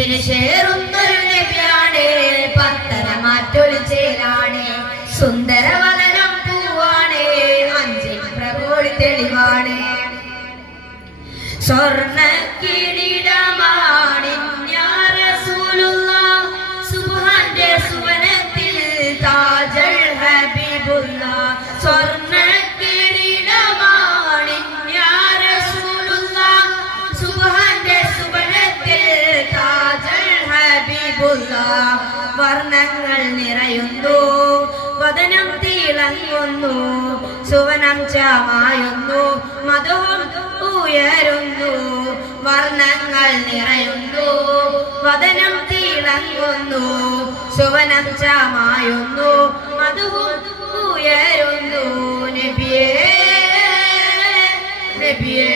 പിരിശേറുന്നൊരു നബിയാണ്, പത്തരമാറ്റൊരു ചേലാണ്, സുന്ദരവദനം പൂവാണ്, അഞ്ചിൽ പ്രഭോടി തെളിവാണ്. സ്വർണ്ണ കിരീടമാണിഞ്ഞ റസൂലുള്ളാഹ്, സുബ്ഹാന്റെ സുവനത്തിൽ താജൽ ഹബീബുള്ളാഹ്. സ്വർണ്ണ കിരീടമാണിഞ്ഞ റസൂലുള്ളാഹ്, സുബ്ഹാന്റെ സുവനത്തിൽ താജൽ ഹബീബുള്ളാഹ്. വർണ്ണങ്ങൾ നിറയുന്നു, വദനം തിളങ്ങുന്നു, സുവനം ചാമായുന്നു, മധുവും ഉയരുന്നു. വർണ്ണങ്ങൾ നിറയുന്നു, വദനം തിളങ്ങുന്നു, സുവനം ചാമായുന്നു, മധുവും ഉയരുന്നു. നബിയേ നബിയേ